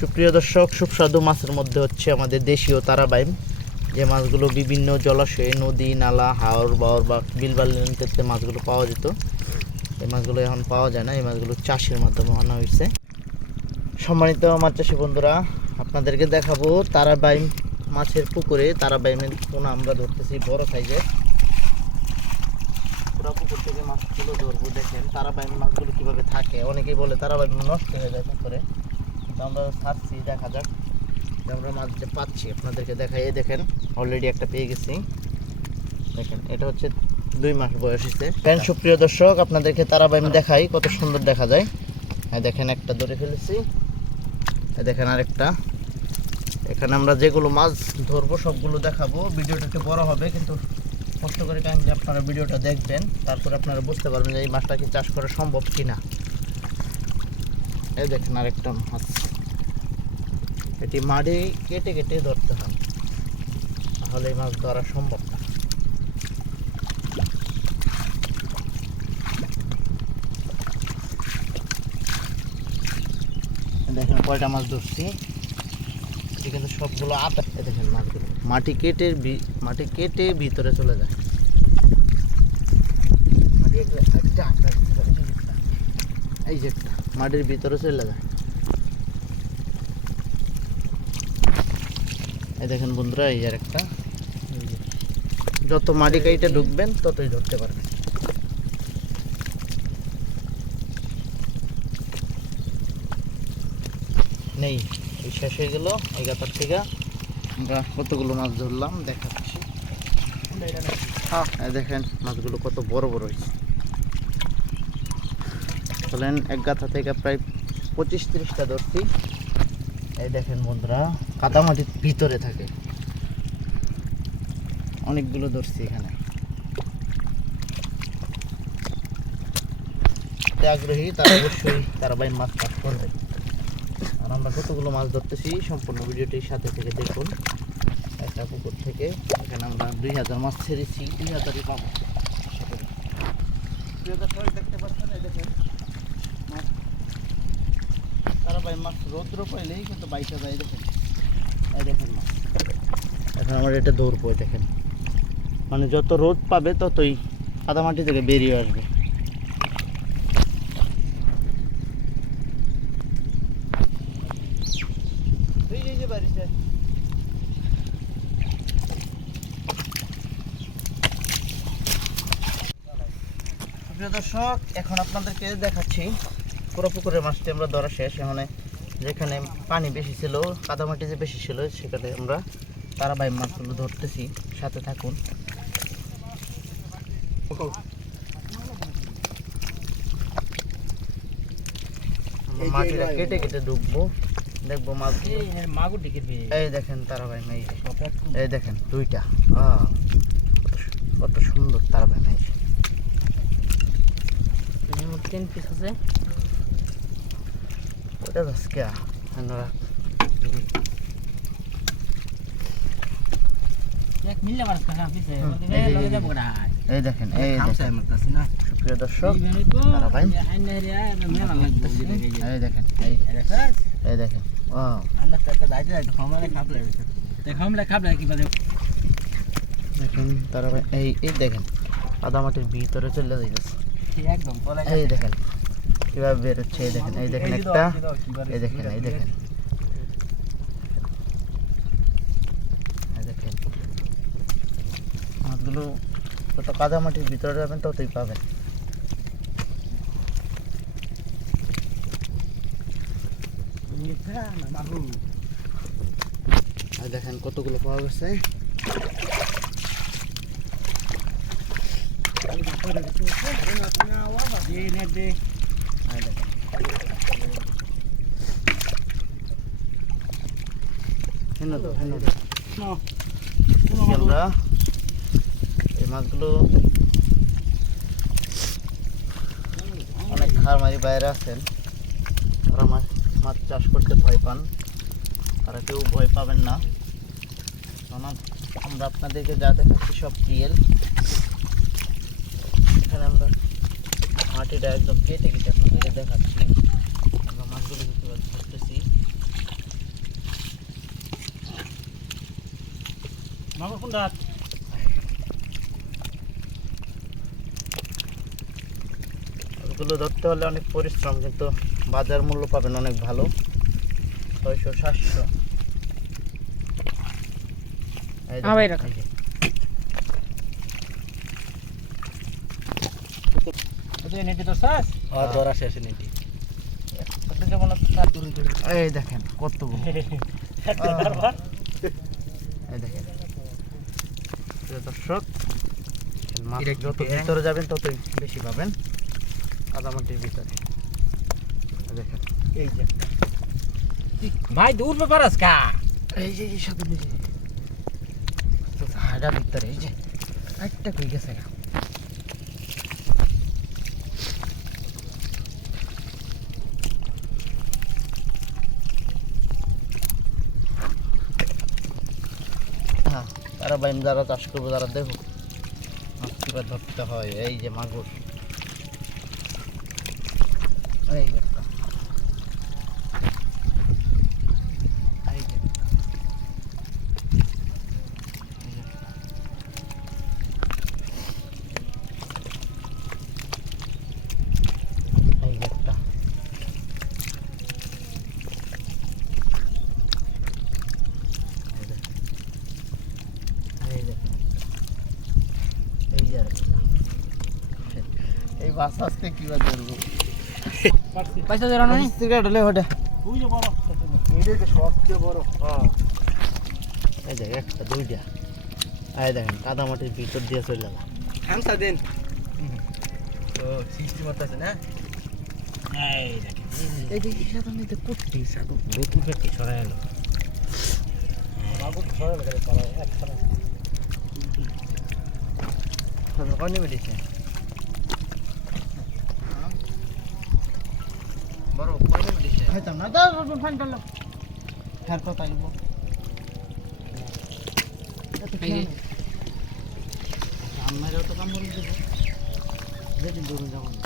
সুপ্রিয় দর্শক, সুস্বাদু মাছের মধ্যে হচ্ছে আমাদের দেশীয় তারাবাইম। যে মাছগুলো বিভিন্ন জলাশয়ে নদী, নালা, হাওর, বাওর বা বিলবালিতে মাছগুলো পাওয়া যেত। এই মাছগুলো এখন পাওয়া যায় না, এই মাছগুলো চাষের মাধ্যমে আনা হয়েছে। সম্মানিত মাছ চাষি বন্ধুরা, আপনাদেরকে দেখাবো তারাবাইম মাছের পুকুরে। তারাবাইমের পোনা আমরা ধরতেছি বড় সাইজের পুরা পুকুর থেকে মাছগুলো ধরবো, দেখেন। তারাবাইম মাছগুলো কীভাবে থাকে? অনেকেই বলে তারাবাইম নষ্ট হয়ে যায় পুকুরে। কিন্তু আমরা ছাড়ছি দেখা যাক। আমরা মাছ যে পাচ্ছি, আপনাদেরকে দেখাই, এই দেখেন অলরেডি একটা পেয়ে গেছি। দেখেন, এটা হচ্ছে দুই মাস বয়স হয়েছে। ফ্যান, সুপ্রিয় দর্শক, আপনাদেরকে তারাবাইম দেখাই কত সুন্দর দেখা যায়। এই দেখেন, একটা ধরে ফেলেছি। দেখেন, আরেকটা। এখানে আমরা যেগুলো মাছ ধরবো, সবগুলো দেখাবো। ভিডিওটা একটু বড় হবে, কিন্তু কষ্ট করে কাইন্ডলি আপনারা ভিডিওটা দেখবেন। তারপরে আপনারা বুঝতে পারবেন যে এই মাছটা কি চাষ করা সম্ভব কিনা। দেখেন আরেকটা মাছ। এটি মাড়ি কেটে কেটে ধরতে হয়। তাহলে এই মাছ ধরা সম্ভব না। দেখেন কয়টা মাছ ধরছি। সবগুলো দেখেন মাছগুলো। মাটি কেটে মাটি কেটে ভিতরে চলে যায়। মাটি একটা, এই যে মাটির ভিতরে চলে যায়। এই দেখেন বন্ধুরা, এই আর একটা। যত মাটি কাইটা ঢুকবেন, ততই ধরতে পারবেন। নেই, এই শেষ হয়ে গেল। এই গাতার থেকে আমরা কতগুলো মাছ ধরলাম, দেখাচ্ছি। হ্যাঁ দেখেন মাছগুলো কত বড় বড় হয়েছে। চলেন এক গাথা থেকে প্রায় পঁচিশ তিরিশটা ধরছি। এই দেখেন বন্ধুরা কাদামাটির ভিতরে থাকে। অনেকগুলো ধরছি এখানে। আগ্রহী, তারা অবশ্যই তারা ভাই মাছ চাষ করবে। আর আমরা কতগুলো মাছ ধরতেছি, সম্পূর্ণ ভিডিওটির সাথে থেকে দেখুন। একটা পুকুর থেকে, এখানে আমরা দুই হাজার মাছ ছেড়েছি, দুই হাজারই পাবো। দেখতে পাচ্ছেন দেখেন। তারা ভাই মাছ রৌদ্র পাইলেই কিন্তু যায় দেখেন। এই দেখেন মাছ। এখন আমার এটা ধরবো এই দেখেন। মানে যত রোদ পাবে ততই কাদামাটি থেকে বেরিয়ে আসবে। প্রিয় দর্শক এখন আপনাদেরকে দেখাচ্ছি পুরো পুকুরের মাছটি আমরা ধরা শেষ। এখানে যেখানে পানি বেশি ছিল কাদামাটি যে বেশি ছিল সেখানে আমরা তারাবাই মাছগুলো ধরতেছি। সাথে থাকুন। মাটিটা কেটে কেটে ঢুকবো দেখব মাছ মাগুর এই দেখেন তারাবাই মাই এই দেখেন দুইটা। কত সুন্দর তারাবাই মাই তিন পিস আছে। এক মিলে মারছ কাকা পিছে। হুম, ওদিকে এই দেখেন এই দেখেন। সুপ্রিয় দর্শক এই দেখেন এই। ও এই এই কাদামাটির ভিতরে চলে যাইতেছে। একদম এই দেখেন কীভাবে বের হচ্ছে, এই দেখেন এই দেখেন একটা, এই দেখেন এই দেখেন। মাছগুলো যত কাদামাটির ভিতরে যাবেন, ততই পাবেন। দেখেন কতগুলো পাওয়া গেছে। তো হেন তো আমরা এই মাছগুলো অনেক খামারি বাইরে আছেন। তারা মাছ মাছ চাষ করতে ভয় পান। তারা কেউ ভয় পাবেন না। আমরা আপনাদেরকে যা দেখাচ্ছি সব রিয়েল। এখানে আমরা মাটিটা একদম কেটে কেটে আপনাদেরকে দেখাচ্ছি। আমরা মাছগুলো দেখতে পাচ্ছি মাগুর ওগুলো ধরতে হলে অনেক পরিশ্রম কিন্তু বাজার মূল্য পাবেন অনেক ভালো। ছয়শো সাতশো। ধরা শেষ নেটি। এই দেখেন এই দেখেন। দর্শক যত ভিতরে যাবেন ততই বেশি পাবেন। কাদামাটির ভিতরে। দেখেন। এই যে। ভাই দূর ব্যাপার আজকা। এই যে এই সাথে ভিতরে এই যে একটা কই গেছে গা। তারা বাইম যারা চাষ করব, যারা দেখো মাছ ধরতে হয়? এই যে মাগুর। এই যে একটা। এই যে এই যে একটা এই যে। এই যে। এই যে আরেকটা। এই বাস আসতে ধরবো? পয়সা সিগারেট হলে ওটা ওই যে বড় এটাকে সবচেয়ে বড়। এই দেখ একটা দুইটা। এই দেখেন কাদামাটির ভিতর দিয়ে চলে গেল। খামসা দেন। ও সিস্টেম আছে না? এই দেখেন। এই যে মেয়েতে কুট্টি সাদু দুটো পেটি ছড়া এলো বাবু ছড়া গেলে পালা এক ছড়া সাদা কয় নেবে দিচ্ছে? বড় খাইতাম না দাও করল। হ্যাঁ তো তাইব এই যে। আমারও তো কাম করে দেবো যেদিন দূরে যাব না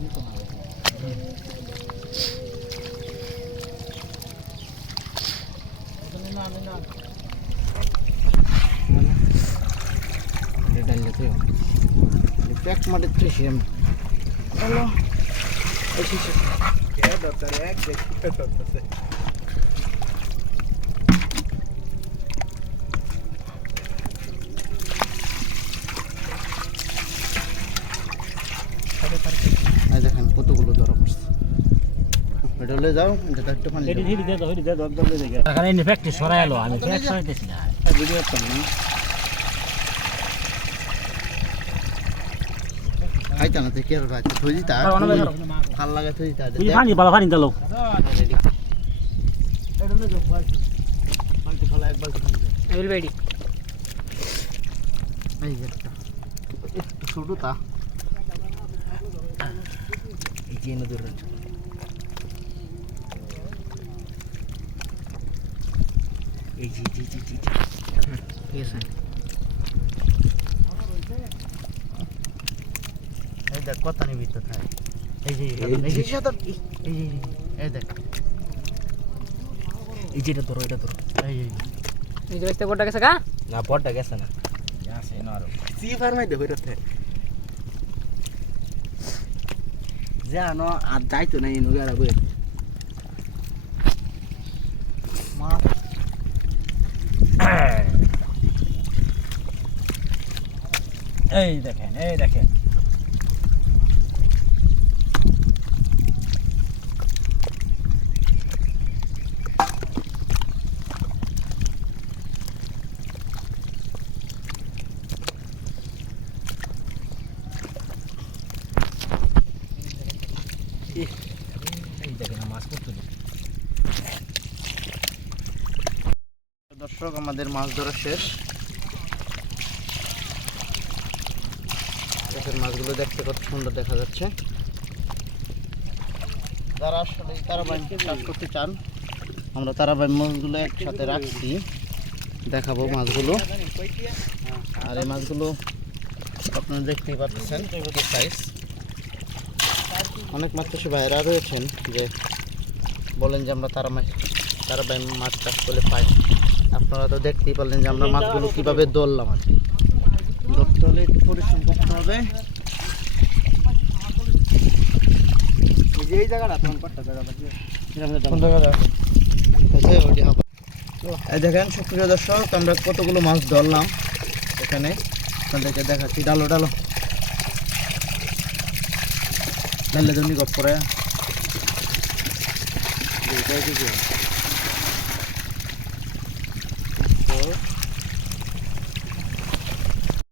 নিতো না না আমি না। ডাইলে তো। প্যাক ত্রিশে হ্যালো। দেখেন কতগুলো ধরা পড়ছে হলে যাও এটা একটু পানি এখানে ইনি প্র্যাকটিস ছড়া এলো আমি ভিডিও করতাম খাইতা না তো ভাই থই দিতা ভালো। লাগে থই দিতা বুঝি পানি বালা পানি দিলো এটা হলে যাও বালতি বালতি খোলা এক বালতি পানি দাও। আবিল বেডি এই একটা একটু ছোট তা এই যে এনে এই জি জি জি জি ঠিক আছে। দেখ কত নিবি তো খাই এই যে এই যে এই এই যে, এই দেখ এই যেটা ধরো এটা ধরো এই এই এই যে দেখতে বড়টা গেছে গা না পড়টা গেছে না আছে না আরও সি ফার্মাই দেবো এটা জানো আর যাইতো না এই নগারা বই মাছ এই দেখেন এই দেখেন দর্শক, আমাদের মাছ ধরা শেষ। দেখেন মাছগুলো দেখতে কত সুন্দর দেখা যাচ্ছে। যারা আসলে এই তারাবাই চাষ করতে চান, আমরা তারাবাই মাছগুলো একসাথে রাখছি। দেখাবো মাছগুলো। আর এই মাছগুলো আপনারা দেখতেই পাচ্ছেন সাইজ অনেক মাছ চাষি ভাইরা রয়েছেন যে বলেন যে আমরা তারা মাছ তারাবাই মাছ চাষ করলে পাই আপনারা তো দেখতেই পারলেন যে আমরা মাছগুলো কীভাবে ধরলাম আর কি। ধরতে হলে একটু পরিশ্রম করতে এই জায়গাটা হবে। এই দেখেন সুপ্রিয় দর্শক আমরা কতগুলো মাছ ধরলাম এখানে। আপনাদেরকে দেখাচ্ছি। ডালো ডালো। নিকট পরে এইটাই কিছু